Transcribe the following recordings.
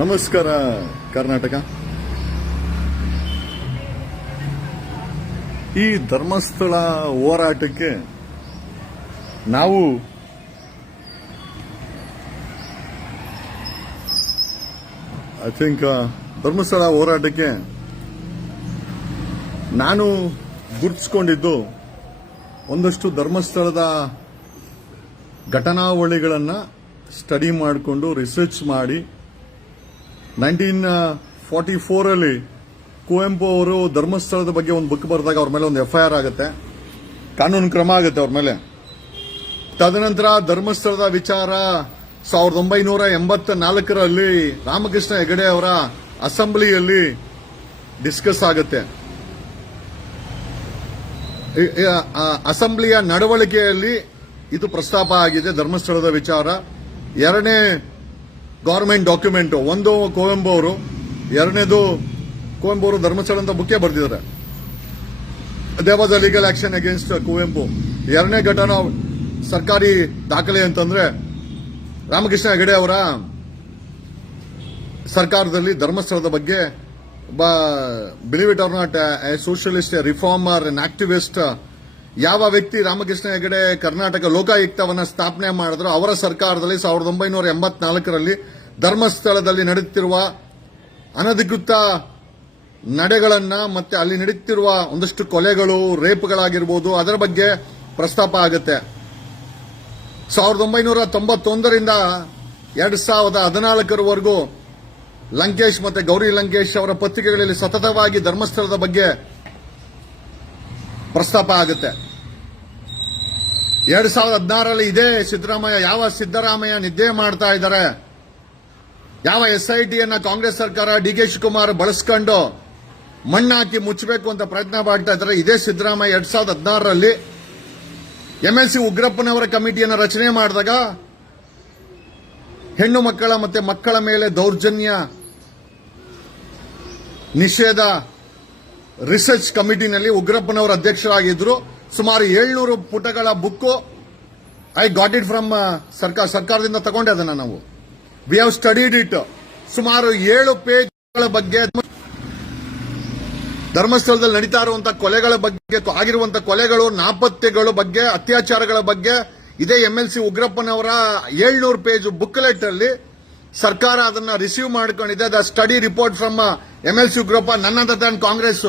ನಮಸ್ಕಾರ ಕರ್ನಾಟಕ ಈ ಧರ್ಮಸ್ಥಳ ಹೋರಾಟಕ್ಕೆ ನಾವು ಐ ಥಿಂಕ್ ಧರ್ಮಸ್ಥಳ ಹೋರಾಟಕ್ಕೆ ನಾನು ಗುರುತಿಸ್ಕೊಂಡಿದ್ದು ಒಂದಷ್ಟು ಧರ್ಮಸ್ಥಳದ ಘಟನಾವಳಿಗಳನ್ನು ಸ್ಟಡಿ ಮಾಡಿಕೊಂಡು ರಿಸರ್ಚ್ ಮಾಡಿ ನೈನ್ಟೀನ್ ಫಾರ್ಟಿ uh, ಫೋರಲ್ಲಿ ಕುವೆಂಪು ಅವರು ಧರ್ಮಸ್ಥಳದ ಬಗ್ಗೆ ಒಂದು ಬುಕ್ ಬರೆದಾಗ ಅವ್ರ ಮೇಲೆ ಒಂದು ಎಫ್ಐಆರ್ ಆಗುತ್ತೆ ಕಾನೂನು ಕ್ರಮ ಆಗುತ್ತೆ ಅವ್ರ ಮೇಲೆ ತದನಂತರ ಧರ್ಮಸ್ಥಳದ ವಿಚಾರ ಸಾವಿರದ ಒಂಬೈನೂರ ಎಂಬತ್ತ ನಾಲ್ಕರಲ್ಲಿ ರಾಮಕೃಷ್ಣ ಹೆಗಡೆ ಅವರ ಅಸೆಂಬ್ಲಿಯಲ್ಲಿ ಡಿಸ್ಕಸ್ ಆಗುತ್ತೆ ಅಸೆಂಬ್ಲಿಯ ನಡವಳಿಕೆಯಲ್ಲಿ ಇದು ಪ್ರಸ್ತಾಪ ಆಗಿದೆ ಧರ್ಮಸ್ಥಳದ ವಿಚಾರ ಎರಡನೇ ಗೌರ್ಮೆಂಟ್ ಡಾಕ್ಯುಮೆಂಟು ಒಂದು ಅವರು ಎರಡನೇದು ಅವರು ಧರ್ಮಸ್ಥಳ ಅಂತ ಬುಕ್ಕೇ ಬರೆದಿದ್ದಾರೆ they was a legal action against Kuvempu ಎರಡನೇ ಘಟನಾ ಸರ್ಕಾರಿ ದಾಖಲೆ ಅಂತಂದ್ರೆ ರಾಮಕೃಷ್ಣ ಹೆಗಡೆ ಅವರ ಸರ್ಕಾರದಲ್ಲಿ ಧರ್ಮಸ್ಥಳದ ಬಗ್ಗೆ believe it or not a socialist reformer and activist ಯಾವ ವ್ಯಕ್ತಿ ರಾಮಕೃಷ್ಣ ಹೆಗಡೆ ಕರ್ನಾಟಕ ಲೋಕಾಯುಕ್ತವನ್ನು ಸ್ಥಾಪನೆ ಮಾಡಿದ್ರು ಅವರ ಸರ್ಕಾರದಲ್ಲಿ ಸಾವಿರದ ಒಂಬೈನೂರ ಎಂಬತ್ನಾಲ್ಕರಲ್ಲಿ ಧರ್ಮಸ್ಥಳದಲ್ಲಿ ನಡೆಯುತ್ತಿರುವ ಅನಧಿಕೃತ ನಡೆಗಳನ್ನ ಮತ್ತೆ ಅಲ್ಲಿ ನಡೆಯುತ್ತಿರುವ ಒಂದಷ್ಟು ಕೊಲೆಗಳು ರೇಪ್ಗಳಾಗಿರ್ಬೋದು ಅದರ ಬಗ್ಗೆ ಪ್ರಸ್ತಾಪ ಆಗುತ್ತೆ ಸಾವಿರದ ಒಂಬೈನೂರ ತೊಂಬತ್ತೊಂದರಿಂದ ಎರಡು ಸಾವಿರದ ಹದಿನಾಲ್ಕರವರೆಗೂ ಲಂಕೇಶ್ ಮತ್ತೆ ಗೌರಿ ಲಂಕೇಶ್ ಅವರ ಪತ್ರಿಕೆಗಳಲ್ಲಿ ಸತತವಾಗಿ ಧರ್ಮಸ್ಥಳದ ಬಗ್ಗೆ ಪ್ರಸ್ತಾಪ ಆಗುತ್ತೆ ಎರಡ್ ಸಾವಿರದ ಹದಿನಾರಲ್ಲಿ ಇದೇ ಸಿದ್ದರಾಮಯ್ಯ ಯಾವ ಸಿದ್ದರಾಮಯ್ಯ ನಿದ್ದೆ ಮಾಡ್ತಾ ಇದ್ದಾರೆ ಯಾವ ಎಸ್ ಐ ಟಿಯನ್ನು ಕಾಂಗ್ರೆಸ್ ಸರ್ಕಾರ ಡಿ ಕೆ ಶಿವಕುಮಾರ್ ಬಳಸ್ಕೊಂಡು ಮಣ್ಣಾಕಿ ಮುಚ್ಚಬೇಕು ಅಂತ ಪ್ರಯತ್ನ ಮಾಡ್ತಾ ಇದ್ದಾರೆ ಇದೇ ಸಿದ್ದರಾಮಯ್ಯ ಎರಡ್ ಸಾವಿರದ ಹದಿನಾರರಲ್ಲಿ ಎಸ್ ಸಿ ಉಗ್ರಪ್ಪನವರ ಕಮಿಟಿಯನ್ನು ರಚನೆ ಮಾಡಿದಾಗ ಹೆಣ್ಣು ಮಕ್ಕಳ ಮತ್ತೆ ಮಕ್ಕಳ ಮೇಲೆ ದೌರ್ಜನ್ಯ ನಿಷೇಧ ರಿಸರ್ಚ್ ಕಮಿಟಿನಲ್ಲಿ ಉಗ್ರಪ್ಪನವರ ಅಧ್ಯಕ್ಷರಾಗಿದ್ದರು ಸುಮಾರು ಏಳ್ನೂರು ಪುಟಗಳ book I got it from ಸರ್ಕಾರ ಸರ್ಕಾರದಿಂದ ತಗೊಂಡೆ ಅದನ್ನ ನಾವು ವಿ ಹಾವ್ ಸ್ಟಡಿಡ್ ಇಟ್ ಸುಮಾರು ಏಳು ಪೇಜ್ಗಳ ಬಗ್ಗೆ ಧರ್ಮಸ್ಥಳದಲ್ಲಿ ನಡೀತಾ ಇರುವಂತಹ ಕೊಲೆಗಳ ಬಗ್ಗೆ ಆಗಿರುವಂತಹ ಕೊಲೆಗಳು ನಾಪತ್ತೆಗಳ ಬಗ್ಗೆ ಅತ್ಯಾಚಾರಗಳ ಬಗ್ಗೆ ಇದೇ ಎಂಎಲ್ಸಿ ಉಗ್ರಪ್ಪನವರ ಏಳ್ನೂರು ಪೇಜ್ ಬುಕ್ಲೆಟ್ ಅಲ್ಲಿ ಸರ್ಕಾರ ಅದನ್ನ ರಿಸೀವ್ ಮಾಡ್ಕೊಂಡಿದೆ the study report from M L Ugrappa ನನ್ನದ ನನ್ನ ಕಾಂಗ್ರೆಸ್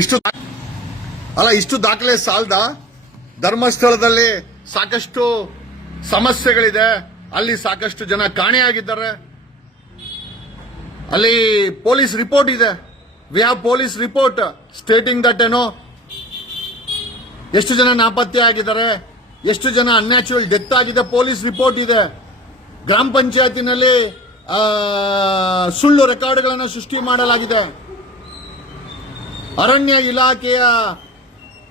ಇಷ್ಟು ಅಲ್ಲ ಇಷ್ಟು ದಾಖಲೆ ಸಾಲದ ಧರ್ಮಸ್ಥಳದಲ್ಲಿ ಸಾಕಷ್ಟು ಸಮಸ್ಯೆಗಳಿದೆ ಅಲ್ಲಿ ಸಾಕಷ್ಟು ಜನ ಕಾಣೆಯಾಗಿದ್ದಾರೆ ಅಲ್ಲಿ ಪೊಲೀಸ್ ರಿಪೋರ್ಟ್ ಇದೆ we have police report stating that ಏನೋ ಎಷ್ಟು ಜನ ನಾಪತ್ತೆ ಆಗಿದ್ದಾರೆ ಎಷ್ಟು ಜನ ಅನ್ಯಾಚುರಲ್ ಡೆತ್ ಆಗಿದೆ ಪೊಲೀಸ್ ರಿಪೋರ್ಟ್ ಇದೆ ಗ್ರಾಮ ಪಂಚಾಯತಿನಲ್ಲಿ ಸುಳ್ಳು ರೆಕಾರ್ಡ್ಗಳನ್ನು ಸೃಷ್ಟಿ ಮಾಡಲಾಗಿದೆ ಅರಣ್ಯ ಇಲಾಖೆಯ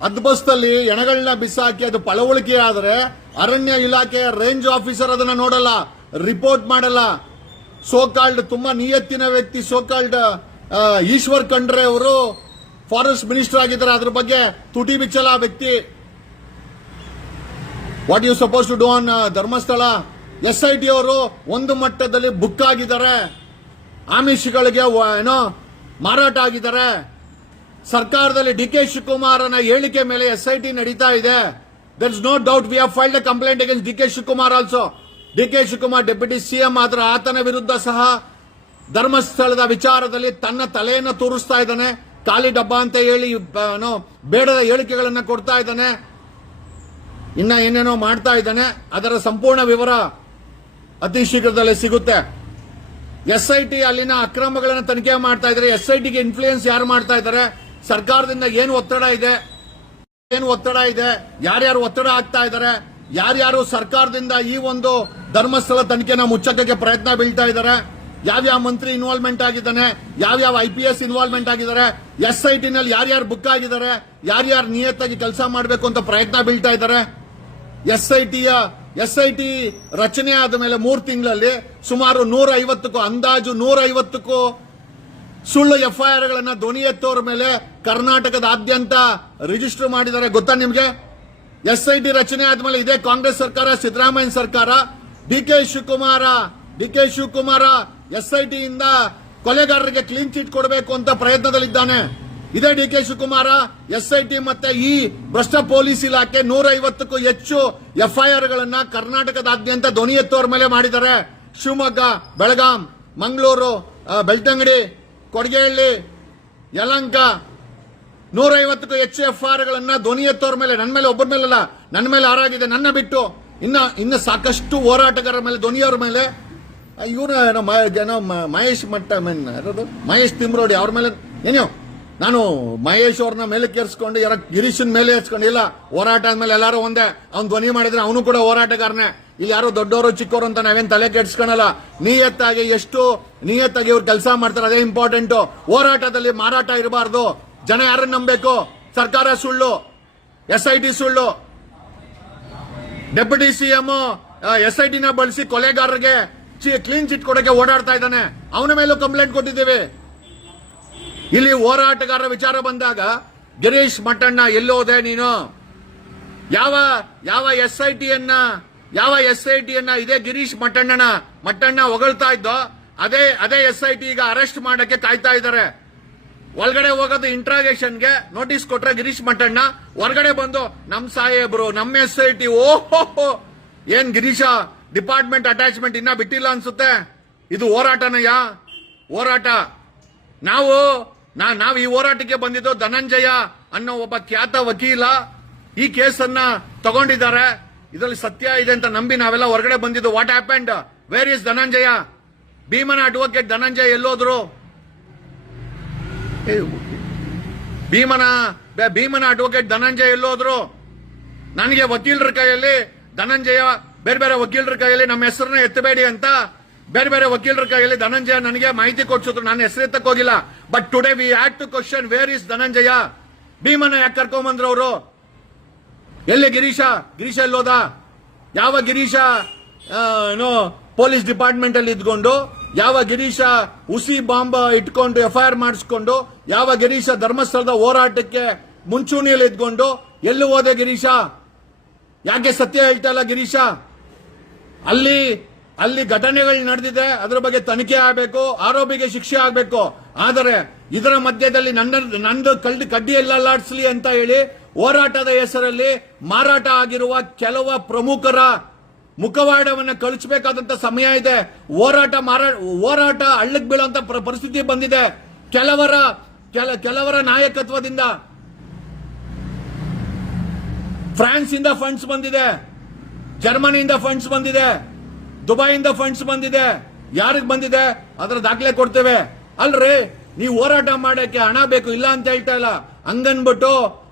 ಅದ್ಬಸ್ತಲ್ಲಿ ಎಣಗಳನ್ನ ಬಿಸಾಕಿ ಅದು ಪಳವಳಿಕೆ ಆದರೆ ಅರಣ್ಯ ಇಲಾಖೆಯ ರೇಂಜ್ ಆಫೀಸರ್ ಅದನ್ನು ನೋಡಲ್ಲ ರಿಪೋರ್ಟ್ ಮಾಡಲ್ಲ ಸೋಕಾಲ್ಡ್ ತುಂಬಾ ನಿಯತ್ತಿನ ವ್ಯಕ್ತಿ ಸೋಕಾಲ್ಡ್ ಈಶ್ವರ್ ಖಂಡ್ರೆ ಅವರು ಫಾರೆಸ್ಟ್ ಮಿನಿಸ್ಟರ್ ಆಗಿದ್ದಾರೆ ಅದ್ರ ಬಗ್ಗೆ ತುಟಿ ಬಿಚ್ಚಲ ವ್ಯಕ್ತಿ what you suppose to do on Dharmasthala S I T ಅವರು ಒಂದು ಮಟ್ಟದಲ್ಲಿ ಬುಕ್ ಆಗಿದ್ದಾರೆ ಆಮಿಷಗಳಿಗೆ ಏನೋ ಮಾರಾಟ ಆಗಿದ್ದಾರೆ ಸರ್ಕಾರದಲ್ಲಿ ಡಿ ಕೆ ಶಿವಕುಮಾರನ ಹೇಳಿಕೆ ಮೇಲೆ ಎಸ್ ಐ ಟಿ ನಡೀತಾ ಇದೆ there is no doubt we filed a complaint against D K Shivakumar also D K Shivakumar deputy CM ಆದ್ರೆ ಆತನ ವಿರುದ್ಧ ಸಹ ಧರ್ಮಸ್ಥಳದ ವಿಚಾರದಲ್ಲಿ ತನ್ನ ತಲೆಯನ್ನು ತೋರಿಸ್ತಾ ಇದ್ದಾನೆ ಖಾಲಿ ಡಬ್ಬ ಅಂತ ಹೇಳಿ ಬೇಡದ ಹೇಳಿಕೆಗಳನ್ನು ಕೊಡ್ತಾ ಇದ್ದಾನೆ ಇನ್ನ ಏನೇನೋ ಮಾಡ್ತಾ ಇದ್ದಾನೆ ಅದರ ಸಂಪೂರ್ಣ ವಿವರ ಅತಿ ಶೀಘ್ರದಲ್ಲೇ ಸಿಗುತ್ತೆ ಎಸ್ ಐ ಟಿ ಅಲ್ಲಿನ ಅಕ್ರಮಗಳನ್ನು ತನಿಖೆ ಮಾಡ್ತಾ ಇದ್ದಾರೆ ಎಸ್ ಐ ಟಿಗೆ ಇನ್ಫ್ಲೂಯೆನ್ಸ್ ಯಾರು ಮಾಡ್ತಾ ಇದ್ದಾರೆ ಸರ್ಕಾರದಿಂದ ಏನು ಒತ್ತಡ ಇದೆ ಏನು ಒತ್ತಡ ಇದೆ ಯಾರ್ಯಾರು ಒತ್ತಡ ಆಗ್ತಾ ಇದ್ದಾರೆ ಯಾರ್ಯಾರು ಸರ್ಕಾರದಿಂದ ಈ ಒಂದು ಧರ್ಮಸ್ಥಳ ತನಿಖೆನ ಮುಚ್ಚಕ್ಕೆ ಪ್ರಯತ್ನ ಬೀಳ್ತಾ ಇದ್ದಾರೆ ಯಾವ್ಯಾವ ಮಂತ್ರಿ ಇನ್ವಾಲ್ವ್ಮೆಂಟ್ ಆಗಿದ್ದಾನೆ ಯಾವ್ಯಾವ ಐ ಪಿ ಎಸ್ ಇನ್ವಾಲ್ವ್ಮೆಂಟ್ ಆಗಿದ್ದಾರೆ ಎಸ್ ಐ ಟಿ ನಲ್ಲಿ ಯಾರ್ಯಾರು ಬುಕ್ ಆಗಿದ್ದಾರೆ ಯಾರ್ಯಾರು ನಿಯತ್ತಾಗಿ ಕೆಲಸ ಮಾಡಬೇಕು ಅಂತ ಪ್ರಯತ್ನ ಬೀಳ್ತಾ ಇದ್ದಾರೆ ಎಸ್ ಐ ಟಿಯ ಟಿ ರಚನೆ ಆದ ಮೇಲೆ ಮೂರು ತಿಂಗಳಲ್ಲಿ ಸುಮಾರು ನೂರ ಐವತ್ತಕ್ಕೂ ಅಂದಾಜು ನೂರ ಐವತ್ತಕ್ಕೂ ಸುಳ್ಳು ಗಳನ್ನ ಧ್ವನಿ ಎತ್ತೋರ ಮೇಲೆ ಕರ್ನಾಟಕದಾದ್ಯಂತ ರಿಜಿಸ್ಟರ್ ಮಾಡಿದ್ದಾರೆ ಗೊತ್ತಾ ನಿಮಗೆ ಎಸ್ ಐ ಟಿ ರಚನೆ ಆದ್ಮೇಲೆ ಇದೇ ಕಾಂಗ್ರೆಸ್ ಸರ್ಕಾರ ಸಿದ್ದರಾಮಯ್ಯ ಸರ್ಕಾರ D K Shivakumara D K Shivakumara S I ಟಿಯಿಂದ ಕೊಲೆಗಾರರಿಗೆ ಕ್ಲೀನ್ ಚಿಟ್ ಕೊಡಬೇಕು ಅಂತ ಪ್ರಯತ್ನದಲ್ಲಿದ್ದಾನೆ ಇದೇ D K Shivakumara SIT T ಮತ್ತೆ ಈ ಭ್ರಷ್ಟ ಪೊಲೀಸ್ ಇಲಾಖೆ ಐವತ್ತಕ್ಕೂ ಹೆಚ್ಚು ಎಫ್ಐಆರ್ ಗಳನ್ನ ಕರ್ನಾಟಕದಾದ್ಯಂತ ಧ್ವನಿ ಎತ್ತುವರ ಮೇಲೆ ಮಾಡಿದ್ದಾರೆ ಶಿವಮೊಗ್ಗ ಬೆಳಗಾಂ ಮಂಗಳೂರು ಬೆಳ್ತಂಗಡಿ ಕೊಡಗೇಹಳ್ಳಿ ಯಲಂಕ ಐವತ್ತಕ್ಕೂ ಹೆಚ್ಚು ಎಫ್ಐಆರ್ ಗಳನ್ನ ಧ್ವನಿ ಎತ್ತೋರ ಮೇಲೆ ನನ್ನ ಮೇಲೆ ಒಬ್ಬರ ಮೇಲೆ ಅಲ್ಲ ನನ್ನ ಮೇಲೆ ಆರಾಗಿದೆ ನನ್ನ ಬಿಟ್ಟು ಇನ್ನ ಇನ್ನ ಸಾಕಷ್ಟು ಹೋರಾಟಗಾರರ ಮೇಲೆ ಧ್ವನಿಯವರ ಮೇಲೆ ಇವರು ಮಹೇಶ್ ಮಟ್ಟ ಮಹೇಶ್ ತಿಮ್ರೋಡಿ ಅವ್ರ ಮೇಲೆ ಏನೋ ನಾನು ಮಹೇಶ್ ಅವ್ರನ್ನ ಮೇಲೆ ಕೇರಿಸ್ಕೊಂಡು ಯಾರ ಗಿರೀಶನ್ ಮೇಲೆ ಏರ್ಸ್ಕೊಂಡು ಇಲ್ಲ ಹೋರಾಟ ಆದ್ಮೇಲೆ ಎಲ್ಲರೂ ಒಂದೇ ಅವ್ನು ಧ್ವನಿ ಮಾಡಿದ್ರೆ ಅವನು ಕೂಡ ಹೋರಾಟಗಾರನೇ ಇಲ್ಲಿ ಯಾರೋ ದೊಡ್ಡವರು ಚಿಕ್ಕವರು ಅಂತ ನಾವೇನ್ ತಲೆ ಕೆಡ್ಸ್ಕೊಳಲ್ಲ ನಿಯತ್ತಾಗಿ ಎಷ್ಟು ನಿಯತ್ತಾಗಿ ಇವ್ರು ಕೆಲಸ ಮಾಡ್ತಾರೆ ಅದೇ ಇಂಪಾರ್ಟೆಂಟ್ ಹೋರಾಟದಲ್ಲಿ ಮಾರಾಟ ಇರಬಾರ್ದು ಜನ ಯಾರನ್ನ ನಂಬೇಕು ಸರ್ಕಾರ ಸುಳ್ಳು ಎಸ್ ಐ ಟಿ ಸುಳ್ಳು ಡೆಪ್ಯೂಟಿ ಸಿಎಂ ಎಸ್ ಐ ಟಿನ ಬಳಸಿ ಕೊಲೆಗಾರರಿಗೆ ಕ್ಲೀನ್ ಚಿಟ್ ಕೊಡಕ್ಕೆ ಓಡಾಡ್ತಾ ಇದ್ದಾನೆ ಅವನ ಮೇಲೂ ಕಂಪ್ಲೇಂಟ್ ಕೊಟ್ಟಿದ್ದೀವಿ ಇಲ್ಲಿ ಹೋರಾಟಗಾರರ ವಿಚಾರ ಬಂದಾಗ ಗಿರೀಶ್ ಮಟ್ಟಣ್ಣ ಎಲ್ಲೋದೆ ನೀನು ಯಾವ ಯಾವ ಎಸ್ ಐ ಟಿಯನ್ನ ಯಾವ ಎಸ್ ಐ ಟಿಯನ್ನ ಇದೇ ಗಿರೀಶ್ ಮಟ್ಟಣ್ಣನ ಮಟ್ಟಣ್ಣ ಹೊಗಳ್ತಾ ಇದ್ದೋ ಅದೇ ಅದೇ ಎಸ್ ಐ ಟಿ ಈಗ ಅರೆಸ್ಟ್ ಮಾಡಕ್ಕೆ ಕಾಯ್ತಾ ಇದ್ದಾರೆ ಒಳಗಡೆ ಹೋಗೋದು ಇಂಟ್ರಾಗೇಷನ್ಗೆ ನೋಟಿಸ್ ಕೊಟ್ರೆ ಗಿರೀಶ್ ಮಟ್ಟಣ್ಣ ಹೊರಗಡೆ ಬಂದು ನಮ್ ಸಾಹೇಬ್ರು ನಮ್ಮ ಎಸ್ ಐ ಟಿ ಓಹೋ ಏನ್ ಗಿರೀಶ ಡಿಪಾರ್ಟ್ಮೆಂಟ್ ಅಟ್ಯಾಚ್ಮೆಂಟ್ ಇನ್ನ ಬಿಟ್ಟಿಲ್ಲ ಅನ್ಸುತ್ತೆ ಇದು ಹೋರಾಟನಯ್ಯ ಹೋರಾಟ ನಾವು ನಾ ನಾವು ಈ ಹೋರಾಟಕ್ಕೆ ಬಂದಿದ್ದು ಧನಂಜಯ ಅನ್ನೋ ಒಬ್ಬ ಖ್ಯಾತ ವಕೀಲ ಈ ಕೇಸನ್ನ ತಗೊಂಡಿದ್ದಾರೆ ಇದರಲ್ಲಿ ಸತ್ಯ ಇದೆ ಅಂತ ನಂಬಿ ನಾವೆಲ್ಲ ಹೊರಗಡೆ ಬಂದಿದ್ದು what happened where is Dhananjaya ಭೀಮನ ಅಡ್ವೊಕೇಟ್ ಧನಂಜಯ ಎಲ್ಲೋದ್ರು ಭೀಮನ ಭೀಮನ ಅಡ್ವೊಕೇಟ್ ಧನಂಜಯ ಎಲ್ಲೋದ್ರು ನನಗೆ ವಕೀಲರ ಕೈಯಲ್ಲಿ ಧನಂಜಯ ಬೇರೆ ಬೇರೆ ವಕೀಲರ ಕೈಯಲ್ಲಿ ನಮ್ಮ ಹೆಸರನ್ನ ಎತ್ತಬೇಡಿ ಅಂತ ಬೇರೆ ಬೇರೆ ವಕೀಲರ ಕೈಯಲ್ಲಿ ಧನಂಜಯ ನನಗೆ ಮಾಹಿತಿ ಕೊಡ್ಸಿದ್ರು ನಾನು ಹೆಸರೇ ಹೋಗಿಲ್ಲ but today we had to question where is Dhananjaya ಭೀಮನ ಯಾಕೆ ಕರ್ಕೊಂಬಂದ್ರು ಅವರು ಎಲ್ಲಿ ಗಿರೀಶ ಗಿರೀಶ ಎಲ್ಲೋದ ಯಾವ ಗಿರೀಶ ಏನು ಪೊಲೀಸ್ ಡಿಪಾರ್ಟ್ಮೆಂಟ್ ಅಲ್ಲಿ ಇದ್ಕೊಂಡು ಯಾವ ಗಿರೀಶ ಉಸಿ ಬಾಂಬ್ ಇಟ್ಕೊಂಡು ಎಫ್ಐಆರ್ ಮಾಡಿಸ್ಕೊಂಡು ಯಾವ ಗಿರೀಶ ಧರ್ಮಸ್ಥಳದ ಹೋರಾಟಕ್ಕೆ ಮುಂಚೂಣಿಯಲ್ಲಿ ಇದ್ಕೊಂಡು ಎಲ್ಲಿ ಹೋದೆ ಗಿರೀಶ ಯಾಕೆ ಸತ್ಯ ಹೇಳ್ತಾ ಇಲ್ಲ ಗಿರೀಶ ಅಲ್ಲಿ ಅಲ್ಲಿ ಘಟನೆಗಳು ನಡೆದಿದೆ ಅದರ ಬಗ್ಗೆ ತನಿಖೆ ಆಗಬೇಕು ಆರೋಪಿಗೆ ಶಿಕ್ಷೆ ಆಗಬೇಕು ಆದರೆ ಇದರ ಮಧ್ಯದಲ್ಲಿ ನನ್ನ ನಂದು ಕಲ್ಡಿ ಕಡ್ಡಿ ಎಲ್ಲ ಅಂತ ಹೇಳಿ ಹೋರಾಟದ ಹೆಸರಲ್ಲಿ ಮಾರಾಟ ಆಗಿರುವ ಕೆಲವ ಪ್ರಮುಖರ ಮುಖವಾಡವನ್ನು ಕಳಿಸಬೇಕಾದಂತ ಸಮಯ ಇದೆ ಹೋರಾಟ ಮಾರಾಟ ಹೋರಾಟ ಹಳ್ಳಕ್ಕೆ ಬೀಳುವಂತ ಪರಿಸ್ಥಿತಿ ಬಂದಿದೆ ಕೆಲವರ ಕೆಲ ಕೆಲವರ ನಾಯಕತ್ವದಿಂದ ಫ್ರಾನ್ಸ್ ಇಂದ ಫಂಡ್ಸ್ ಬಂದಿದೆ ಜರ್ಮನಿಯಿಂದ ಫಂಡ್ಸ್ ಬಂದಿದೆ ದುಬೈಯಿಂದ ಫಂಡ್ಸ್ ಬಂದಿದೆ ಯಾರಿಗೆ ಬಂದಿದೆ ಅದರ ದಾಖಲೆ ಕೊಡ್ತೇವೆ ಅಲ್ರಿ ನೀವು ಹೋರಾಟ ಮಾಡಕ್ಕೆ ಹಣ ಬೇಕು ಇಲ್ಲ ಅಂತ ಹೇಳ್ತಾ ಇಲ್ಲ ಹಂಗನ್ಬಿಟ್ಟು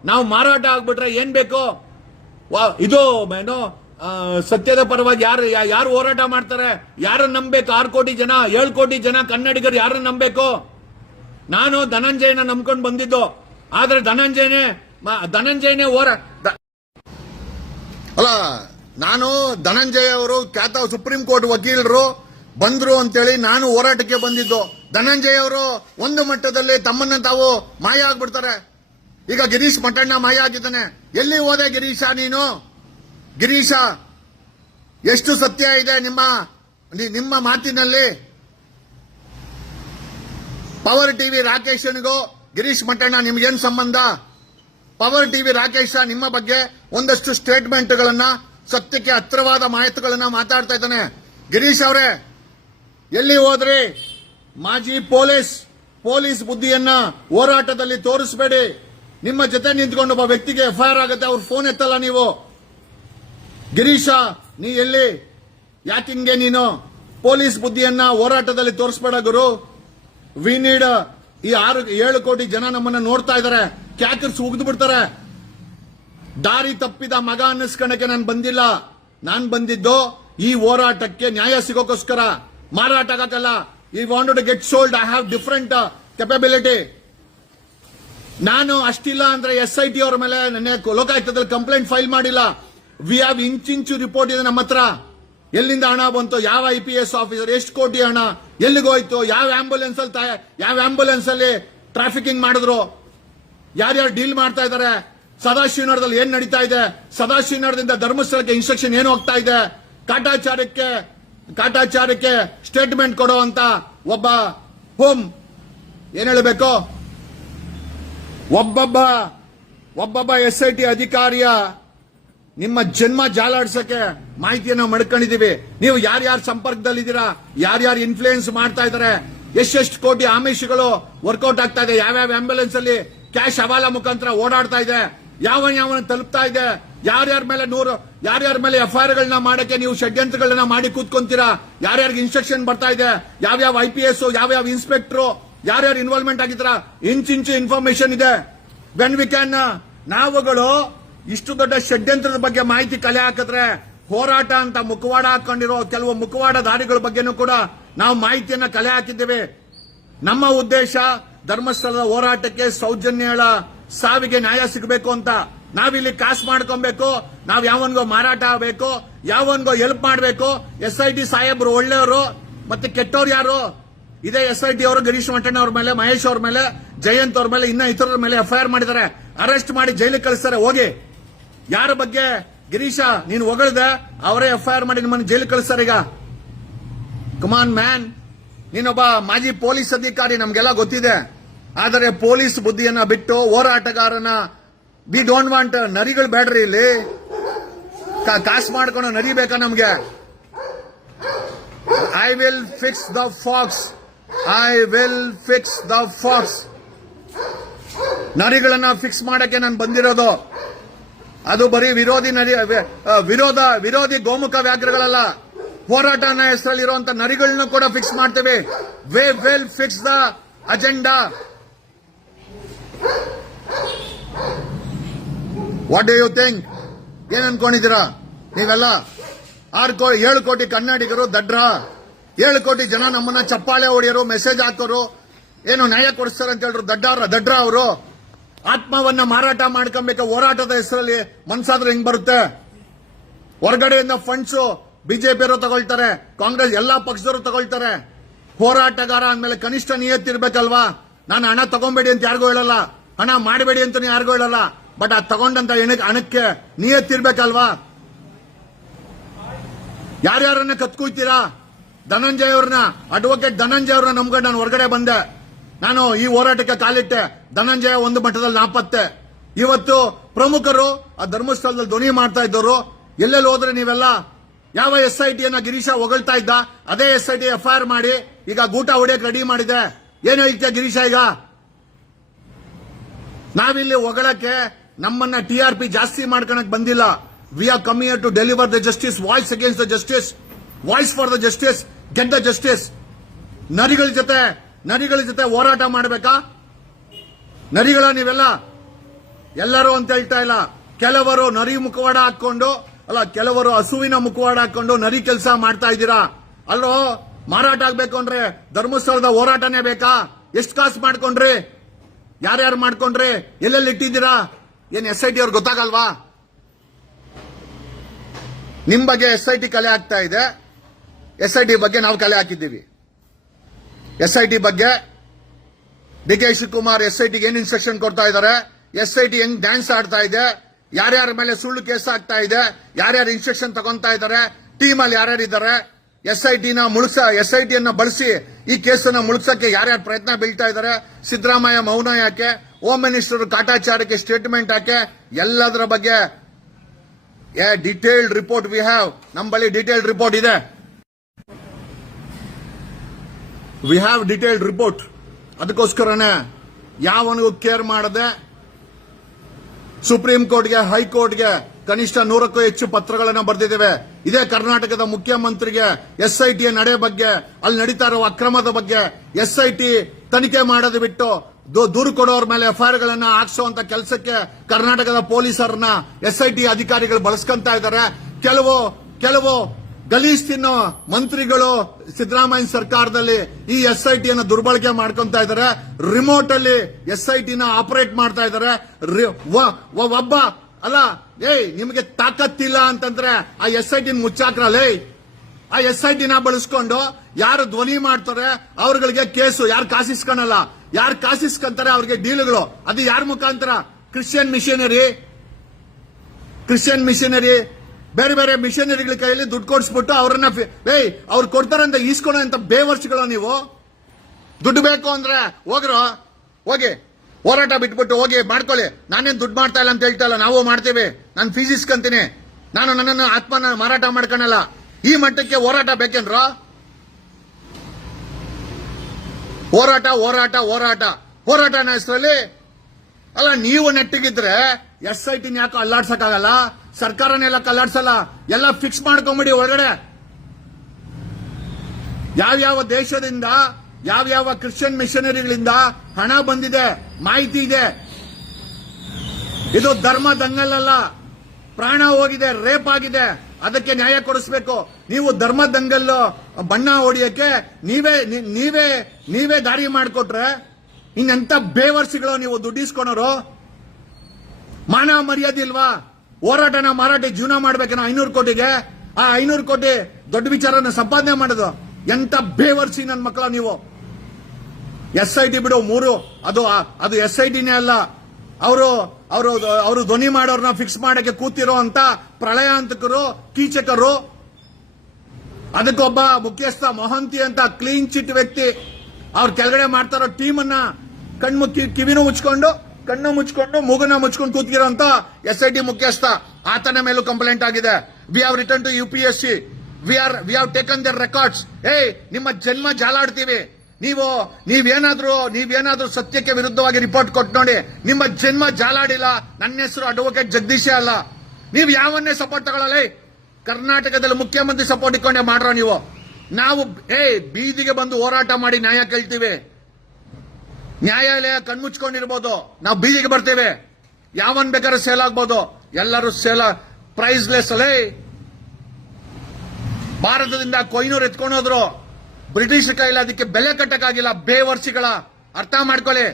ನಾವು ಮಾರಾಟ ಆಗ್ಬಿಟ್ರೆ ಏನ್ ಬೇಕು ಇದು ಏನು ಸತ್ಯದ ಪರವಾಗಿ ಯಾರು ಯಾರು ಹೋರಾಟ ಮಾಡ್ತಾರೆ ಯಾರನ್ನ ನಂಬಬೇಕು ಆರು ಕೋಟಿ ಜನ ಏಳು ಕೋಟಿ ಜನ ಕನ್ನಡಿಗರು ಯಾರನ್ನ ನಂಬಬೇಕು ನಾನು ಧನಂಜಯನ ನಂಬ್ಕೊಂಡು ಬಂದಿದ್ದು ಆದ್ರೆ ಧನಂಜಯನೇ ಧನಂಜಯನೇ ಹೋರಾಟ ಅಲ್ಲ ನಾನು ಧನಂಜಯ ಅವರು ಖ್ಯಾತ ಸುಪ್ರೀಂ ಕೋರ್ಟ್ ವಕೀಲರು ಬಂದ್ರು ಅಂತೇಳಿ ನಾನು ಹೋರಾಟಕ್ಕೆ ಬಂದಿದ್ದು ಧನಂಜಯ ಅವರು ಒಂದು ಮಟ್ಟದಲ್ಲಿ ತಮ್ಮನ್ನ ತಾವು ಮಾಯ ಆಗ್ಬಿಡ್ತಾರೆ ಈಗ ಗಿರೀಶ್ ಮಠಣ್ಣ ಮಾಯ ಆಗಿದ್ದಾನೆ ಎಲ್ಲಿ ಹೋದೆ ಗಿರೀಶ ನೀನು ಗಿರೀಶ ಎಷ್ಟು ಸತ್ಯ ಇದೆ ನಿಮ್ಮ ನಿಮ್ಮ ಮಾತಿನಲ್ಲಿ ಪವರ್ ಟಿವಿ ರಾಕೇಶನಿಗೂ ಗಿರೀಶ್ ಮಠಣ್ಣ ನಿಮ್ಗೇನು ಸಂಬಂಧ ಪವರ್ ಟಿವಿ ರಾಕೇಶ ನಿಮ್ಮ ಬಗ್ಗೆ ಒಂದಷ್ಟು ಸ್ಟೇಟ್ಮೆಂಟ್ಗಳನ್ನ ಸತ್ಯಕ್ಕೆ ಹತ್ತಿರವಾದ ಮಾಹಿತಿಗಳನ್ನ ಮಾತಾಡ್ತಾ ಇದ್ದಾನೆ ಗಿರೀಶ್ ಅವರೇ ಎಲ್ಲಿ ಹೋದ್ರಿ ಮಾಜಿ ಪೊಲೀಸ್ ಪೊಲೀಸ್ ಬುದ್ಧಿಯನ್ನ ಹೋರಾಟದಲ್ಲಿ ತೋರಿಸಬೇಡಿ ನಿಮ್ಮ ಜೊತೆ ನಿಂತ್ಕೊಂಡು ಒಬ್ಬ ವ್ಯಕ್ತಿಗೆ ಎಫ್ಐಆರ್ ಆಗುತ್ತೆ ಅವ್ರ ಫೋನ್ ಎತ್ತಲ್ಲ ನೀವು ಗಿರೀಶ ನೀ ಎಲ್ಲಿ ಯಾಕಿಂಗೆ ನೀನು ಪೊಲೀಸ್ ಬುದ್ಧಿಯನ್ನ ಹೋರಾಟದಲ್ಲಿ ತೋರಿಸ್ಬೇಡ ಗುರು ವಿ ನೀಡ್ ಈ ಆರು ಏಳು ಕೋಟಿ ಜನ ನಮ್ಮನ್ನ ನೋಡ್ತಾ ಇದ್ದಾರೆ ಕ್ಯಾಕರ್ಸ್ ಉಗಿದು ಬಿಡ್ತಾರೆ ದಾರಿ ತಪ್ಪಿದ ಮಗ ಅನ್ನಿಸ್ಕೊಳಕ್ಕೆ ನಾನು ಬಂದಿಲ್ಲ ನಾನು ಬಂದಿದ್ದು ಈ ಹೋರಾಟಕ್ಕೆ ನ್ಯಾಯ ಸಿಗೋಕೋಸ್ಕರ ಮಾರಾಟ ಆಗಕ್ಕಲ್ಲ I want to get sold I have different capability ನಾನು ಅಷ್ಟಿಲ್ಲ ಅಂದ್ರೆ ಎಸ್ ಐ ಟಿ ಅವರ ಮೇಲೆ ನನ್ನ ಲೋಕಾಯುಕ್ತದಲ್ಲಿ ಕಂಪ್ಲೇಂಟ್ ಫೈಲ್ ಮಾಡಿಲ್ಲ ವಿ ಹ್ಯಾವ್ ಇಂಚಿಂಚು ರಿಪೋರ್ಟ್ ಇದೆ ನಮ್ಮ ಹತ್ರ ಎಲ್ಲಿಂದ ಹಣ ಬಂತು ಯಾವ ಐ ಪಿ ಎಸ್ ಆಫೀಸರ್ ಎಷ್ಟು ಕೋಟಿ ಹಣ ಎಲ್ಲಿಗೋಯ್ತು ಯಾವ ಆಂಬುಲೆನ್ಸ್ ಅಲ್ಲಿ ಯಾವ ಆಂಬುಲೆನ್ಸ್ ಅಲ್ಲಿ ಟ್ರಾಫಿಕಿಂಗ್ ಮಾಡಿದ್ರು ಯಾರ್ಯಾರು ಡೀಲ್ ಮಾಡ್ತಾ ಇದ್ದಾರೆ ಸದಾಶಿವನಗರದಲ್ಲಿ ಏನ್ ನಡೀತಾ ಇದೆ ಸದಾಶಿವನಗರದಿಂದ ಧರ್ಮಸ್ಥಳಕ್ಕೆ ಇನ್ಸ್ಟ್ರಕ್ಷನ್ ಏನು ಹೋಗ್ತಾ ಇದೆ ಕಾಟಾಚಾರಕ್ಕೆ ಕಾಟಾಚಾರಕ್ಕೆ ಸ್ಟೇಟ್ಮೆಂಟ್ ಕೊಡೋ ಅಂತ ಒಬ್ಬ ಹೋಮ್ ಏನ್ ಹೇಳಬೇಕು ಒಬ್ಬೊಬ್ಬ ಒಬ್ಬೊಬ್ಬ ಎಸ್ ಐ ಟಿ ಅಧಿಕಾರಿಯ ನಿಮ್ಮ ಜನ್ಮ ಜಾಲಾಡ್ಸಕ್ಕೆ ಮಾಹಿತಿಯನ್ನು ಮಡ್ಕೊಂಡಿದೀವಿ ನೀವು ಯಾರ್ಯಾರ ಸಂಪರ್ಕದಲ್ಲಿದ್ದೀರಾ ಯಾರ್ಯಾರು ಇನ್ಫ್ಲೂಯೆನ್ಸ್ ಮಾಡ್ತಾ ಇದ್ದಾರೆ ಎಷ್ಟೆಷ್ಟು ಕೋಟಿ ಆಮಿಷಗಳು ವರ್ಕೌಟ್ ಆಗ್ತಾ ಇದೆ ಯಾವ್ಯಾವ ಆಂಬ್ಯುಲೆನ್ಸ್ ಅಲ್ಲಿ ಕ್ಯಾಶ್ ಹವಾಲಾ ಮುಖಾಂತರ ಓಡಾಡ್ತಾ ಇದೆ ಯಾವ ಯಾವನ ತಲುಪ್ತಾ ಇದೆ ಯಾರ್ಯಾರ ಮೇಲೆ ನೂರು ಯಾರ್ಯಾರ ಮೇಲೆ ಗಳನ್ನ ಮಾಡಕ್ಕೆ ನೀವು ಷಡ್ಯಂತ್ರಗಳನ್ನ ಮಾಡಿ ಕೂತ್ಕೊಂತೀರಾ ಯಾರ್ಯಾರಿಗೆ ಇನ್ಸ್ಟ್ರಕ್ಷನ್ ಬರ್ತಾ ಇದೆ ಯಾವ್ಯಾವ ಐ ಪಿ ಎಸ್ ಯಾವ್ಯಾವ ಇನ್ಸ್ಪೆಕ್ಟರ್ ಯಾರ್ಯಾರು ಇನ್ವಾಲ್ವ್ಮೆಂಟ್ ಆಗಿದ್ರ ಇಂಚಿಂಚು ಇನ್ಫಾರ್ಮೇಶನ್ ಇದೆ ವೆನ್ ವಿ ಕ್ಯಾನ್ ನಾವುಗಳು ಇಷ್ಟು ದೊಡ್ಡ ಷಡ್ಯಂತ್ರದ ಬಗ್ಗೆ ಮಾಹಿತಿ ಕಲೆ ಹಾಕಿದ್ರೆ ಹೋರಾಟ ಅಂತ ಮುಖವಾಡ ಹಾಕೊಂಡಿರೋ ಕೆಲವು ಮುಖವಾಡ ದಾರಿಗಳ ಬಗ್ಗೆನೂ ಕೂಡ ನಾವು ಮಾಹಿತಿಯನ್ನ ಕಲೆ ಹಾಕಿದ್ದೇವೆ ನಮ್ಮ ಉದ್ದೇಶ ಧರ್ಮಸ್ಥಳದ ಹೋರಾಟಕ್ಕೆ ಸೌಜನ್ಯಗಳ ಸಾವಿಗೆ ನ್ಯಾಯ ಸಿಗಬೇಕು ಅಂತ ನಾವಿಲ್ಲಿ ಕಾಸ್ ಮಾಡ್ಕೊಬೇಕು ನಾವ್ ಯಾವನ್ಗೋ ಮಾರಾಟ ಆಗಬೇಕು ಯಾವನ್ಗೋ ಹೆಲ್ಪ್ ಮಾಡಬೇಕು ಎಸ್ ಐ ಟಿ ಸಾಹೇಬ್ರು ಒಳ್ಳೆಯವರು ಮತ್ತೆ ಕೆಟ್ಟವ್ರು ಯಾರು ಇದೇ ಎಸ್ ಐ ಟಿ ಅವರು ಗಿರೀಶ್ ಮಂಟಣ್ಣ ಅವ್ರ ಮೇಲೆ ಮಹೇಶ್ ಅವ್ರ ಮೇಲೆ ಜಯಂತ್ ಅವ್ರ ಮೇಲೆ ಇನ್ನ ಇತರರ ಮೇಲೆ ಎಫ್ಐಆರ್ ಮಾಡಿದ್ದಾರೆ ಅರೆಸ್ಟ್ ಮಾಡಿ ಜೈಲಿಗೆ ಕಳಿಸ್ತಾರೆ ಹೋಗಿ ಯಾರ ಬಗ್ಗೆ ಗಿರೀಶ ನೀನು ಹೊಗಳ್ದೆ ಅವರೇ ಎಫ್ಐಆರ್ ಮಾಡಿ ನಿಮ್ಮನ್ನು ಜೈಲಿಗೆ ಕಳಿಸ್ತಾರೆ ಈಗ ಕಮಾನ್ ಮ್ಯಾನ್ ನೀನೊಬ್ಬ ಮಾಜಿ ಪೊಲೀಸ್ ಅಧಿಕಾರಿ ನಮ್ಗೆಲ್ಲ ಗೊತ್ತಿದೆ ಆದರೆ ಪೊಲೀಸ್ ಬುದ್ಧಿಯನ್ನ ಬಿಟ್ಟು ಹೋರಾಟಗಾರನ ವಿ ಡೋಂಟ್ ವಾಂಟ್ ನರಿಗಳು ಬೇಡ್ರಿ ಇಲ್ಲಿ ಕಾಸು ಮಾಡ್ಕೊಂಡು ನರಿಬೇಕಾ ನಮ್ಗೆ I will fix the fox I will fix the fox ನರಿಗಳನ್ನ fix ಮಾಡಕ್ಕೆ ನಾನು ಬಂದಿರೋದು ಅದು ಬರೀ ವಿರೋಧಿ ನರಿ ವಿರೋಧ ವಿರೋಧಿ ಗೋಮುಖ ವ್ಯಾಘ್ರಗಳಲ್ಲ ಹೋರಾಟನ ಇರುವಂತ ನರಿಗಳನ್ನ ಕೂಡ ಫಿಕ್ಸ್ ಮಾಡ್ತೇವೆ we will fix the agenda what do you think ಏನ್ ಅನ್ಕೊಂಡಿದ್ದೀರಾ ನೀವೆಲ್ಲ ಆರು ಕೋ ಏಳು ಕೋಟಿ ಕನ್ನಡಿಗರು ದಡ್ರ ಏಳು ಕೋಟಿ ಜನ ನಮ್ಮನ್ನ ಚಪ್ಪಾಳೆ ಹೊಡೆಯೋರು ಮೆಸೇಜ್ ಹಾಕೋರು ಏನು ನ್ಯಾಯ ಕೊಡಿಸ್ತಾರೆ ಅಂತ ಹೇಳಿದ್ರು ದಡ್ಡಾರ ದಡ್ರ ಅವರು ಆತ್ಮವನ್ನ ಮಾರಾಟ ಮಾಡ್ಕೊಬೇಕು ಹೋರಾಟದ ಹೆಸರಲ್ಲಿ ಮನ್ಸಾದ್ರೆ ಹೆಂಗ್ ಬರುತ್ತೆ ಹೊರಗಡೆಯಿಂದ ಫಂಡ್ಸ್ ಅವರು ತಗೊಳ್ತಾರೆ ಕಾಂಗ್ರೆಸ್ ಎಲ್ಲಾ ಪಕ್ಷದವರು ತಗೊಳ್ತಾರೆ ಹೋರಾಟಗಾರ ಅಂದ್ಮೇಲೆ ಕನಿಷ್ಠ ನಿಯತ್ತಿರ್ಬೇಕಲ್ವಾ ನಾನು ಹಣ ತಗೊಂಬೇಡಿ ಅಂತ ಯಾರಿಗೂ ಹೇಳಲ್ಲ ಹಣ ಮಾಡಬೇಡಿ ಅಂತ ಯಾರಿಗೂ ಹೇಳಲ್ಲ ಬಟ್ ಅದು ತಗೊಂಡಂತ ಹಣಕ್ಕೆ ನೀಯತ್ತಿರ್ಬೇಕಲ್ವಾ ಯಾರ್ಯಾರನ್ನ ಕತ್ಕೊಳ್ತೀರಾ ಧನಂಜಯ ಅವ್ರನ್ನ ಅಡ್ವೊಕೇಟ್ ಧನಂಜಯ ಅವ್ರನ್ನ ನಮ್ಗಡೆ ನಾನು ಹೊರಗಡೆ ಬಂದೆ ನಾನು ಈ ಹೋರಾಟಕ್ಕೆ ಕಾಲಿಟ್ಟೆ ಧನಂಜಯ ಒಂದು ಮಟ್ಟದಲ್ಲಿ ನಾಪತ್ತೆ ಇವತ್ತು ಪ್ರಮುಖರು ಆ ಧರ್ಮಸ್ಥಳದಲ್ಲಿ ಧ್ವನಿ ಮಾಡ್ತಾ ಇದ್ದವರು ಎಲ್ಲೆಲ್ಲಿ ಹೋದ್ರೆ ನೀವೆಲ್ಲ ಯಾವ ಎಸ್ ಐ ಅನ್ನ ಗಿರೀಶ ಹೊಗಳ್ತಾ ಇದ್ದ ಅದೇ ಎಸ್ ಐ ಟಿ ಆರ್ ಮಾಡಿ ಈಗ ಗೂಟ ಹೊಡಿಯಕ್ ರೆಡಿ ಮಾಡಿದೆ ಏನು ಹೇಳ್ತೀಯ ಗಿರೀಶ ಈಗ ನಾವಿಲ್ಲಿ ಹೊಗಳಕ್ಕೆ ನಮ್ಮನ್ನ ಟಿ ಆರ್ ಪಿ ಜಾಸ್ತಿ ಮಾಡ್ಕೊಳಕ್ ಬಂದಿಲ್ಲ we are coming to deliver the justice voice against the justice voice for the justice get the justice ನರಿಗಳ ಜೊತೆ ನರಿಗಳ ಜೊತೆ ಹೋರಾಟ ಮಾಡಬೇಕಾ ನರಿಗಳ ನೀವೆಲ್ಲ ಎಲ್ಲರೂ ಅಂತ ಹೇಳ್ತಾ ಇಲ್ಲ ಕೆಲವರು ನರಿ ಮುಖವಾಡ ಹಾಕೊಂಡು ಅಲ್ಲ ಕೆಲವರು ಹಸುವಿನ ಮುಖವಾಡ ಹಾಕೊಂಡು ನರಿ ಕೆಲಸ ಮಾಡ್ತಾ ಇದ್ದೀರಾ ಅಲ್ಲೋ ಮಾರಾಟ ಆಗ್ಬೇಕು ಅಂದ್ರೆ ಧರ್ಮಸ್ಥಳದ ಹೋರಾಟನೇ ಬೇಕಾ ಎಷ್ಟು ಕಾಸು ಮಾಡ್ಕೊಂಡ್ರಿ ಯಾರ್ಯಾರು ಮಾಡ್ಕೊಂಡ್ರಿ ಎಲ್ಲೆಲ್ಲಿ ಇಟ್ಟಿದ್ದೀರಾ ಏನ್ ಎಸ್ ಐ ಟಿ ಅವ್ರಿಗೆ ಗೊತ್ತಾಗಲ್ವಾ ನಿಮ್ ಬಗ್ಗೆ ಎಸ್ ಐ ಟಿ ಕಲೆ ಆಗ್ತಾ ಇದೆ ಎಸ್ ಐ ಟಿ ಬಗ್ಗೆ ನಾವು ಕಲೆ ಹಾಕಿದ್ದೀವಿ ಎಸ್ ಐ ಟಿ ಬಗ್ಗೆ D K Shivakumar S I ಟಿಗೆ ಏನು ಇನ್ಸ್ಟ್ರಕ್ಷನ್ ಕೊಡ್ತಾ ಇದ್ದಾರೆ ಎಸ್ ಐ ಟಿ ಹೆಂಗ್ ಡ್ಯಾನ್ಸ್ ಆಡ್ತಾ ಇದೆ ಯಾರ್ಯಾರ ಮೇಲೆ ಸುಳ್ಳು ಕೇಸ್ ಆಗ್ತಾ ಇದೆ ಯಾರ್ಯಾರು ಇನ್ಸ್ಟ್ರಕ್ಷನ್ ತಗೊಂತಾ ಇದ್ದಾರೆ ಟೀಮ್ ಅಲ್ಲಿ ಯಾರ್ಯಾರಿದ್ದಾರೆ ಎಸ್ ಐ ಟಿನ ಮುಳುಗ ಎಸ್ ಐ ಟಿಯನ್ನು ಬಳಸಿ ಈ ಕೇಸನ್ನು ಮುಳುಗ್ಸಕ್ಕೆ ಯಾರ್ಯಾರು ಪ್ರಯತ್ನ ಬೀಳ್ತಾ ಇದ್ದಾರೆ ಸಿದ್ದರಾಮಯ್ಯ ಮೌನ ಯಾಕೆ ಹೋಮ್ ಮಿನಿಸ್ಟರ್ ಕಾಟಾಚಾರಕ್ಕೆ ಸ್ಟೇಟ್ಮೆಂಟ್ ಯಾಕೆ ಎಲ್ಲದರ ಬಗ್ಗೆ a detailed report we have ನಮ್ಮ ಬಳಿ ಡಿಟೇಲ್ಡ್ ರಿಪೋರ್ಟ್ ಇದೆ ವಿ ಹ್ಯಾವ್ ಡಿಟೇಲ್ಡ್ ರಿಪೋರ್ಟ್ ಅದಕ್ಕೋಸ್ಕರನೇ ಯಾವನಿಗೂ ಕೇರ್ ಮಾಡದೆ ಸುಪ್ರೀಂ ಕೋರ್ಟ್ಗೆ ಹೈಕೋರ್ಟ್ಗೆ ಕನಿಷ್ಠ ನೂರಕ್ಕೂ ಹೆಚ್ಚು ಪತ್ರಗಳನ್ನು ಬರೆದಿದ್ದೇವೆ ಇದೇ ಕರ್ನಾಟಕದ ಮುಖ್ಯಮಂತ್ರಿಗೆ ಎಸ್ಐಟಿ ನಡೆ ಬಗ್ಗೆ ಅಲ್ಲಿ ನಡೀತಾ ಇರುವ ಅಕ್ರಮದ ಬಗ್ಗೆ ಎಸ್ಐಟಿ ತನಿಖೆ ಮಾಡೋದು ಬಿಟ್ಟು ದೂರು ಕೊಡೋರ ಮೇಲೆ ಎಫ್ಐಆರ್ ಗಳನ್ನ ಹಾಕ್ಸುವಂತ ಕೆಲಸಕ್ಕೆ ಕರ್ನಾಟಕದ ಪೊಲೀಸರನ್ನ ಎಸ್ಐಟಿ ಅಧಿಕಾರಿಗಳು ಬಳಸ್ಕೊಂತ ಇದ್ದಾರೆ ಕೆಲವು ಕೆಲವು ಗಲೀಜ್ ತಿನ್ನೋ ಮಂತ್ರಿಗಳು ಸಿದ್ದರಾಮಯ್ಯ ಸರ್ಕಾರದಲ್ಲಿ ಈ ಎಸ್ಐಟಿ ಅನ್ನು ದುರ್ಬಳಕೆ ಮಾಡ್ಕೊಂತ ಇದ್ದಾರೆ ರಿಮೋಟ್ ಅಲ್ಲಿ ಎಸ್ಐಟಿನ ಆಪರೇಟ್ ಮಾಡ್ತಾ ಇದ್ದಾರೆ ಒಬ್ಬ ಅಲ್ಲ ಏಯ್ ನಿಮಗೆ ತಾಕತ್ತಿಲ್ಲ ಅಂತಂದ್ರೆ ಆ ಎಸ್ ಐ ಟಿನ ಮುಚ್ಚಾಕ್ರಲ್ಲೇ ಆ ಎಸ್ ಐ ಟಿನ ಬಳಸ್ಕೊಂಡು ಯಾರು ಧ್ವನಿ ಮಾಡ್ತಾರೆ ಅವ್ರಗಳಿಗೆ ಕೇಸು ಯಾರು ಕಾಸಿಸ್ಕೊಳಲ್ಲ ಯಾರು ಕಾಸಿಸ್ಕೊಂತಾರೆ ಅವ್ರಿಗೆ ಡೀಲ್ಗಳು ಅದು ಯಾರ ಮುಖಾಂತರ ಕ್ರಿಶ್ಚಿಯನ್ ಮಿಷನರಿ ಕ್ರಿಶ್ಚಿಯನ್ ಮಿಷನರಿ ಬೇರೆ ಬೇರೆ ಮಿಷನರಿಗಳ ಕೈಯಲ್ಲಿ ದುಡ್ಡು ಕೊಡಿಸ್ಬಿಟ್ಟು ಅವ್ರನ್ನ ಏಯ್ ಅವ್ರು ಕೊಡ್ತಾರಂತ ಈಸ್ಕೊಳ್ಳೋ ಅಂತ ಬೇವರ್ಸ್ಗಳು ನೀವು ದುಡ್ಡು ಬೇಕು ಅಂದ್ರೆ ಹೋಗ್ರೋ ಹೋಗಿ ಹೋರಾಟ ಬಿಟ್ಬಿಟ್ಟು ಹೋಗಿ ಮಾಡ್ಕೊಳ್ಳಿ ನಾನೇನು ದುಡ್ಡು ಮಾಡ್ತಾ ಇಲ್ಲ ಅಂತ ಹೇಳ್ತಾ ಇಲ್ಲ ನಾವು ಮಾಡ್ತೇವೆ ನಾನು ಫೀಸ್ ಇಸ್ಕಂತೀನಿ ನಾನು ನನ್ನನ್ನು ಆತ್ಮನ ಮಾರಾಟ ಮಾಡ್ಕೊಳಲ್ಲ ಈ ಮಟ್ಟಕ್ಕೆ ಹೋರಾಟ ಬೇಕೇನ್ರ ಹೋರಾಟ ಹೋರಾಟ ಹೋರಾಟ ಹೋರಾಟ ಅನ್ನೋ ಅಲ್ಲ ನೀವು ನೆಟ್ಟಿಗಿದ್ರೆ ಎಸ್ ಐ ಟಿನ ಯಾಕೆ ಅಲ್ಲಾಡ್ಸಕ್ಕಾಗಲ್ಲ ಸರ್ಕಾರನೆಲ್ಲ ಕಲ್ಲಾಡ್ಸಲ್ಲ ಎಲ್ಲ ಫಿಕ್ಸ್ ಮಾಡ್ಕೊಂಬಿಡಿ ಹೊರಗಡೆ ಯಾವ್ಯಾವ ದೇಶದಿಂದ ಯಾವ ಯಾವ ಕ್ರಿಶ್ಚಿಯನ್ ಮಿಷನರಿಗಳಿಂದ ಹಣ ಬಂದಿದೆ ಮಾಹಿತಿ ಇದೆ ಇದು ಧರ್ಮ ದಂಗಲ್ಲ ಪ್ರಾಣ ಹೋಗಿದೆ ರೇಪ್ ಆಗಿದೆ ಅದಕ್ಕೆ ನ್ಯಾಯ ಕೊಡಿಸಬೇಕು ನೀವು ಧರ್ಮ ದಂಗಲ್ಲು ಬಣ್ಣ ಹೊಡಿಯಕ್ಕೆ ನೀವೇ ನೀವೇ ನೀವೇ ದಾರಿ ಮಾಡಿಕೊಟ್ರೆ ಇನ್ನೆಂತ ಬೇವರ್ಸಿಗಳು ನೀವು ದುಡ್ಡಿಸ್ಕೊಳೋರು ಮಾನವ ಮರ್ಯಾದೆ ಇಲ್ವಾ ಹೋರಾಟನ ಮಾರಾಟ ಜೀವನ ಮಾಡ್ಬೇಕೇನೋ ಐನೂರು ಕೋಟಿಗೆ ಆ ಐನೂರು ಕೋಟಿ ದೊಡ್ಡ ವಿಚಾರನ ಸಂಪಾದನೆ ಮಾಡೋದು ಎಂತ ಬೇವರ್ಸಿ ನನ್ನ ಮಕ್ಕಳ ನೀವು ಎಸ್ ಐ ಟಿ ಬಿಡು ಮೂರು ಅದು ಅದು ಎಸ್ ಐ ಟಿನೇ ಅಲ್ಲ ಅವರು ಅವರು ಅವರು ಧ್ವನಿ ಮಾಡೋರ್ನ ಫಿಕ್ಸ್ ಮಾಡಕ್ಕೆ ಕೂತಿರೋ ಅಂತ ಪ್ರಳಯಾಂತಕರು ಕೀಚಕರು ಅದಕ್ಕೊಬ್ಬ ಮುಖ್ಯಸ್ಥ ಮೊಹಂತಿ ಅಂತ ಕ್ಲೀನ್ ಚಿಟ್ ವ್ಯಕ್ತಿ ಅವ್ರು ಕೆಳಗಡೆ ಮಾಡ್ತಾರೋ ಟೀಮ್ ಅನ್ನ ಕಣ್ಣು ಕಿವಿನೂ ಮುಚ್ಕೊಂಡು ಕಣ್ಣು ಮುಚ್ಕೊಂಡು ಮೂಗನ ಮುಚ್ಕೊಂಡು ಕೂತ್ಕಿರೋ ಅಂತ ಎಸ್ ಐ ಟಿ ಮುಖ್ಯಸ್ಥ ಆತನ ಮೇಲೂ ಕಂಪ್ಲೇಂಟ್ ಆಗಿದೆ we have return to U P S C we are we have taken their records ಏ ನಿಮ್ಮ ಜನ್ಮ ಜಾಲಾಡ್ತೀವಿ ನೀವು ನೀವೇನಾದ್ರೂ ನೀವೇನಾದ್ರೂ ಸತ್ಯಕ್ಕೆ ವಿರುದ್ಧವಾಗಿ ರಿಪೋರ್ಟ್ ಕೊಟ್ಟು ನೋಡಿ ನಿಮ್ಮ ಜನ್ಮ ಜಾಲಾಡಿಲ್ಲ ನನ್ನ ಹೆಸರು ಅಡ್ವೊಕೇಟ್ ಜಗದೀಶೇ ಅಲ್ಲ ನೀವು ಯಾವನ್ನೇ ಸಪೋರ್ಟ್ ತಗೊಳ್ಳಲ್ಲ ಕರ್ನಾಟಕದಲ್ಲಿ ಮುಖ್ಯಮಂತ್ರಿ ಸಪೋರ್ಟ್ ಇಕ್ಕೊಂಡೆ ಮಾಡ್ರ ನೀವು ನಾವು ಏ ಬೀದಿಗೆ ಬಂದು ಹೋರಾಟ ಮಾಡಿ ನ್ಯಾಯ ಕೇಳ್ತೀವಿ ನ್ಯಾಯಾಲಯ ಕಣ್ಮುಚ್ಕೊಂಡಿರ್ಬೋದು ನಾವು ಬೀದಿಗೆ ಬರ್ತೇವೆ ಯಾವನ್ ಬೇಕಾದ್ರೆ ಸೇಲ್ ಆಗ್ಬೋದು ಎಲ್ಲರೂ ಸೇಲ್ ಪ್ರೈಸ್ಲೆಸ್ ಅಲ್ಲೇ ಭಾರತದಿಂದ ಕೊಯ್ನೂರು ಎತ್ಕೊಂಡು ಹೋದ್ರು ಬ್ರಿಟಿಷ್ ಕೈಲಿ ಅದಕ್ಕೆ ಬೆಲೆ ಕಟ್ಟಕ್ಕಾಗಿಲ್ಲ ವರ್ಷಿಗಳ ಅರ್ಥ ಮಾಡ್ಕೊಳ್ಳಿ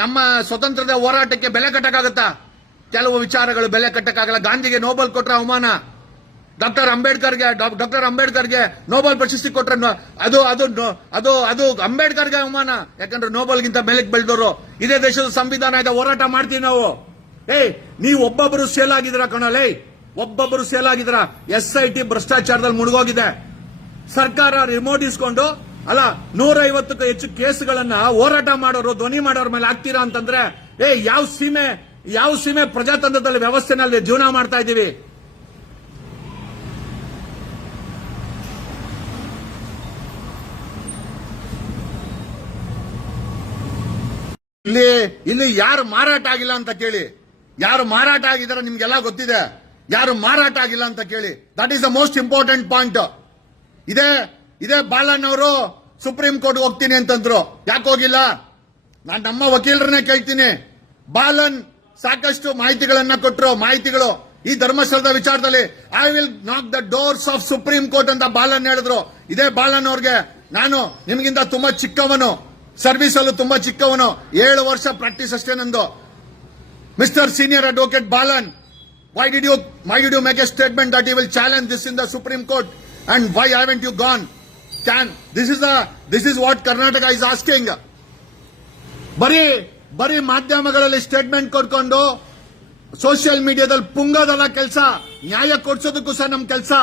ನಮ್ಮ ಸ್ವತಂತ್ರದ ಹೋರಾಟಕ್ಕೆ ಬೆಲೆ ಕಟ್ಟಕ್ಕಾಗುತ್ತಾ ಕೆಲವು ವಿಚಾರಗಳು ಬೆಲೆ ಕಟ್ಟಕ್ಕಾಗಲ್ಲ ಗಾಂಧಿಗೆ ನೋಬಲ್ ಕೊಟ್ಟರೆ ಅವಮಾನ ಡಾಕ್ಟರ್ ಅಂಬೇಡ್ಕರ್ಗೆ ಡಾಕ್ಟರ್ ಅಂಬೇಡ್ಕರ್ಗೆ ನೋಬಲ್ ಪ್ರಶಸ್ತಿ ಕೊಟ್ರ ಅದು ಅದು ಅದು ಅದು ಅಂಬೇಡ್ಕರ್ಗೆ ಅವಮಾನ ಯಾಕಂದ್ರೆ ನೋಬಲ್ಗಿಂತ ಬೆಲೆಗೆ ಬೆಳೆದವರು ಇದೇ ದೇಶದ ಸಂವಿಧಾನ ಇದೆ ಹೋರಾಟ ಮಾಡ್ತೀವಿ ನಾವು ಏಯ್ ನೀವು ಒಬ್ಬೊಬ್ಬರು ಸೇಲ್ ಆಗಿದ್ರ ಕಣಲೇ ಒಬ್ಬೊಬ್ಬರು ಸೇಲ್ ಆಗಿದ್ರ ಎಸ್ ಐ ಟಿ ಭ್ರಷ್ಟಾಚಾರದಲ್ಲಿ ಮುಳುಗೋಗಿದೆ ಸರ್ಕಾರ ರಿಮೋಟ್ ಇಸ್ಕೊಂಡು ಅಲ್ಲ ನೂರೈವತ್ತಕ್ಕೂ ಹೆಚ್ಚು ಕೇಸ್ಗಳನ್ನ ಹೋರಾಟ ಮಾಡೋರು ಧ್ವನಿ ಮಾಡೋರ ಮೇಲೆ ಆಗ್ತೀರಾ ಅಂತಂದ್ರೆ ಏ ಯಾವ ಸೀಮೆ ಯಾವ ಸೀಮೆ ಪ್ರಜಾತಂತ್ರದಲ್ಲಿ ವ್ಯವಸ್ಥೆನಲ್ಲಿ ಜೀವನ ಮಾಡ್ತಾ ಇದ್ದೀವಿ ಇಲ್ಲಿ ಇಲ್ಲಿ ಯಾರು ಮಾರಾಟ ಆಗಿಲ್ಲ ಅಂತ ಕೇಳಿ ಯಾರು ಮಾರಾಟ ಆಗಿದಾರ ನಿಮ್ಗೆಲ್ಲ ಗೊತ್ತಿದೆ ಯಾರು ಮಾರಾಟ ಆಗಿಲ್ಲ ಅಂತ ಕೇಳಿ that is the most important point ಇದೇ ಇದೇ ಬಾಲನ್ ಅವರು ಸುಪ್ರೀಂ ಕೋರ್ಟ್ ಹೋಗ್ತೀನಿ ಅಂತಂದ್ರು ಯಾಕೆ ಹೋಗಿಲ್ಲ ನಾನು ನಮ್ಮ ವಕೀಲರನ್ನೇ ಕೇಳ್ತೀನಿ ಬಾಲನ್ ಸಾಕಷ್ಟು ಮಾಹಿತಿಗಳನ್ನ ಕೊಟ್ಟರು ಮಾಹಿತಿಗಳು ಈ ಧರ್ಮಸ್ಥಳದ ವಿಚಾರದಲ್ಲಿ I will knock the doors of supreme court ಅಂತ ಬಾಲನ್ ಹೇಳಿದ್ರು ಇದೇ ಬಾಲನ್ ಅವ್ರಿಗೆ ನಾನು ನಿಮಗಿಂತ ತುಂಬಾ ಚಿಕ್ಕವನು ಸರ್ವಿಸ್ ಅಲ್ಲೂ ತುಂಬಾ ಚಿಕ್ಕವನು ಏಳು ವರ್ಷ ಪ್ರಾಕ್ಟೀಸ್ ಅಷ್ಟೇ ನಂದು mister senior advocate Balan why did you why did you make a statement that you will challenge this in the supreme court and why haven't you gone can this is the this is what karnataka is asking bari bari madhyamagalalli statement kodkondo social media dal pungadala kelsa nyaya kodsodukku sa nam kelsa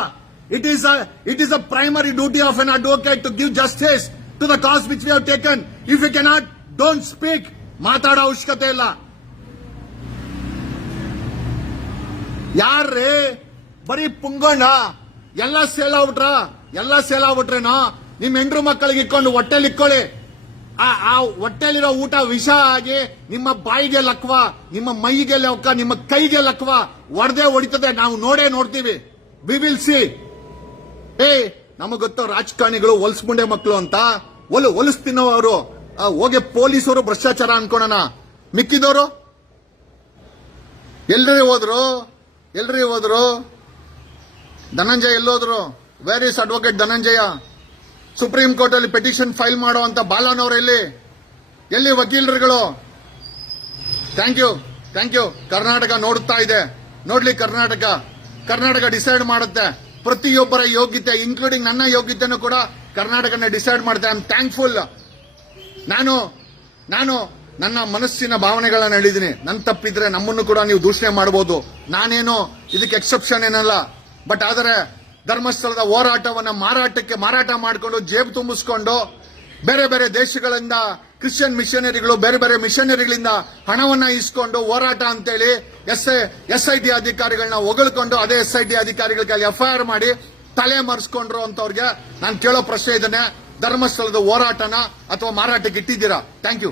it is a it is a primary duty of an advocate to give justice to the cause which we have taken if you cannot don't speak ಮಾತಾಡೋ ಅವಶ್ಯಕತೆ ಇಲ್ಲ ಯಾರ್ರೀ ಬರೀ ಪುಂಗಣ್ಣ ಎಲ್ಲ sale ಆಗ್ಬಿಟ್ರ ಎಲ್ಲ sale ಆಗ್ಬಿಟ್ರೇನೋ ನಿಮ್ ಹೆಂಡ್ರು ಮಕ್ಕಳಿಗೆ ಇಕ್ಕೊಂಡು ಹೊಟ್ಟೆಲ್ ಇಕ್ಕೊಳ್ಳಿ ಆ ಆ ಹೊಟ್ಟೆಲಿರೋ ಊಟ ವಿಷ ಆಗಿ ನಿಮ್ಮ ಬಾಯಿಗೆ ಲಕ್ವ ನಿಮ್ಮ ಮೈಗೆ ಲಕ್ಕ ನಿಮ್ಮ ಕೈಗೆ ಲಕ್ವ ಒಡದೆ ಹೊಡಿತದೆ ನಾವು ನೋಡೇ ನೋಡ್ತೀವಿ ಸಿ ಏ ನಮಗ್ ಗೊತ್ತೋ ರಾಜಕಾರಣಿಗಳು ಹೊಲ್ಸ್ಮುಂಡೆ ಮಕ್ಕಳು ಅಂತ ಒಲು ಹೊಲಸ್ ಅವರು ಹೋಗಿ ಪೊಲೀಸರು ಭ್ರಷ್ಟಾಚಾರ ಅನ್ಕೋಣ ಮಿಕ್ಕಿದವರು ಎಲ್ಲರೇ ಹೋದ್ರು ಎಲ್ರಿ ಹೋದ್ರು Dhananjaya ಎಲ್ಲೋದ್ರು where is advocate Dhananjaya supreme court ಅಲ್ಲಿ ಪೆಟಿಷನ್ ಫೈಲ್ ಮಾಡುವಂತ ಬಾಲಾನವ್ರ ಎಲ್ಲಿ ಎಲ್ಲಿ ವಕೀಲರುಗಳು thank you thank you Karnataka ನೋಡುತ್ತಾ ಇದೆ ನೋಡ್ಲಿ ಕರ್ನಾಟಕ ಕರ್ನಾಟಕ ಡಿಸೈಡ್ ಮಾಡುತ್ತೆ ಪ್ರತಿಯೊಬ್ಬರ ಯೋಗ್ಯತೆ ಇನ್ಕ್ಲೂಡಿಂಗ್ ನನ್ನ ಯೋಗ್ಯತೆನೂ ಕೂಡ ಕರ್ನಾಟಕನ ಡಿಸೈಡ್ ಮಾಡುತ್ತೆ ಐ ಆಮ್ ಥ್ಯಾಂಕ್ಫುಲ್ ನಾನು ನಾನು ನನ್ನ ಮನಸ್ಸಿನ ಭಾವನೆಗಳನ್ನ ಹೇಳಿದೀನಿ ನನ್ನ ತಪ್ಪಿದ್ರೆ ನಮ್ಮನ್ನು ಕೂಡ ನೀವು ದೂಷಣೆ ಮಾಡಬಹುದು ನಾನೇನು ಇದಕ್ಕೆ ಎಕ್ಸೆಪ್ಷನ್ ಏನಲ್ಲ ಬಟ್ ಆದರೆ ಧರ್ಮಸ್ಥಳದ ಹೋರಾಟವನ್ನ ಮಾರಾಟಕ್ಕೆ ಮಾರಾಟ ಮಾಡಿಕೊಂಡು ಜೇಬು ತುಂಬಿಸ್ಕೊಂಡು ಬೇರೆ ಬೇರೆ ದೇಶಗಳಿಂದ ಕ್ರಿಶ್ಚಿಯನ್ ಮಿಷನರಿಗಳು ಬೇರೆ ಬೇರೆ ಮಿಷನರಿಗಳಿಂದ ಹಣವನ್ನ ಇಸ್ಕೊಂಡು ಹೋರಾಟ ಅಂತೇಳಿ ಎಸ್ ಎಸ್ ಐ ಟಿ ಅಧಿಕಾರಿಗಳನ್ನ ಒಗಳ್ಕೊಂಡು ಅದೇ ಎಸ್ ಐ ಟಿ ಅಧಿಕಾರಿಗಳಿಗೆ ಎಫ್ಐಆರ್ ಮಾಡಿ ತಲೆ ಮರೆಸ್ಕೊಂಡ್ರು ಅಂತವ್ರಿಗೆ ನಾನು ಕೇಳೋ ಪ್ರಶ್ನೆ ಇದನ್ನೇ ಧರ್ಮಸ್ಥಳದ ಹೋರಾಟನ ಅಥವಾ ಮಾರಾಟಕ್ಕೆ ಇಟ್ಟಿದ್ದೀರಾ ಥ್ಯಾಂಕ್ ಯು